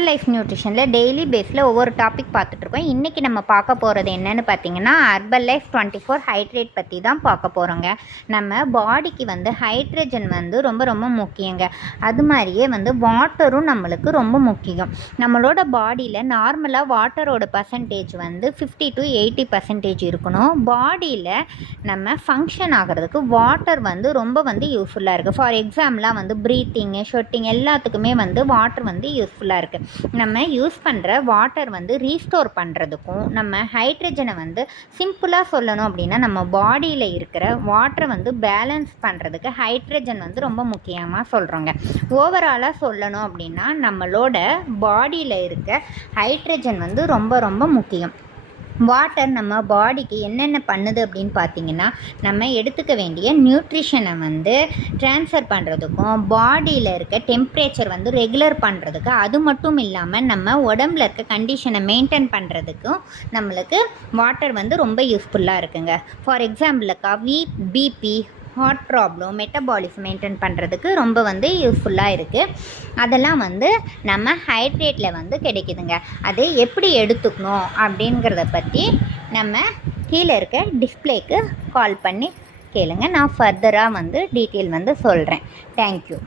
Life நியூட்ரிஷனில் daily பேஸில் ஒவ்வொரு topic பார்த்துட்ருக்கோம். இன்றைக்கி நம்ம பார்க்க போகிறது என்னென்னு பார்த்தீங்கன்னா, ஹெர்பல் லைஃப் 24 ஹைட்ரேட் பற்றி தான் பார்க்க போகிறோங்க. நம்ம பாடிக்கு ஹைட்ரஜன் ரொம்ப ரொம்ப முக்கியங்க. அது மாதிரியே வாட்டரும் நம்மளுக்கு ரொம்ப முக்கியம். நம்மளோட பாடியில் நார்மலாக வாட்டரோட பர்சன்டேஜ் 50 to 80% இருக்கணும். பாடியில் நம்ம ஃபங்க்ஷன் ஆகிறதுக்கு வாட்டர் ரொம்ப யூஸ்ஃபுல்லாக இருக்குது. ஃபார் எக்ஸாம்பிளாக ப்ரீத்திங்கு, ஷொட்டிங் எல்லாத்துக்குமே வாட்டர் யூஸ்ஃபுல்லாக இருக்குது. நம்ம யூஸ் பண்ணுற வாட்டர் ரீஸ்டோர் பண்ணுறதுக்கும், நம்ம ஹைட்ரஜனை சிம்பிளாக சொல்லணும் அப்படின்னா, நம்ம பாடியில் இருக்கிற வாட்டரை பேலன்ஸ் பண்ணுறதுக்கு ஹைட்ரஜன் ரொம்ப முக்கியமாக சொல்கிறோங்க. ஓவராலாக சொல்லணும் அப்படின்னா, நம்மளோட பாடியில் இருக்க ஹைட்ரஜன் ரொம்ப ரொம்ப முக்கியம். வாட்டர் நம்ம பாடிக்கு என்னென்ன பண்ணுது அப்படின்னு பார்த்தீங்கன்னா, நம்ம எடுத்துக்க வேண்டிய நியூட்ரிஷனை ட்ரான்ஸ்ஃபர் பண்ணுறதுக்கும், பாடியில் இருக்க டெம்பரேச்சர் ரெகுலர் பண்ணுறதுக்கு, அது மட்டும் இல்லாமல் நம்ம உடம்புல இருக்க கண்டிஷனை மெயின்டைன் பண்ணுறதுக்கும் நம்மளுக்கு வாட்டர் ரொம்ப யூஸ்ஃபுல்லாக இருக்குங்க. ஃபார் எக்ஸாம்பிளுக்கா BP, heart problem, metabolism maintain பண்ணுறதுக்கு ரொம்ப யூஸ்ஃபுல்லாக இருக்குது. அதெல்லாம் நம்ம ஹைட்ரேட்டில் கிடைக்குதுங்க. அது எப்படி எடுத்துக்கணும் அப்படிங்கிறத பற்றி நம்ம கீழே இருக்க டிஸ்பிளேக்கு கால் பண்ணி கேளுங்க. நான் ஃபர்தராக டீட்டெயில் சொல்கிறேன். தேங்க்யூ.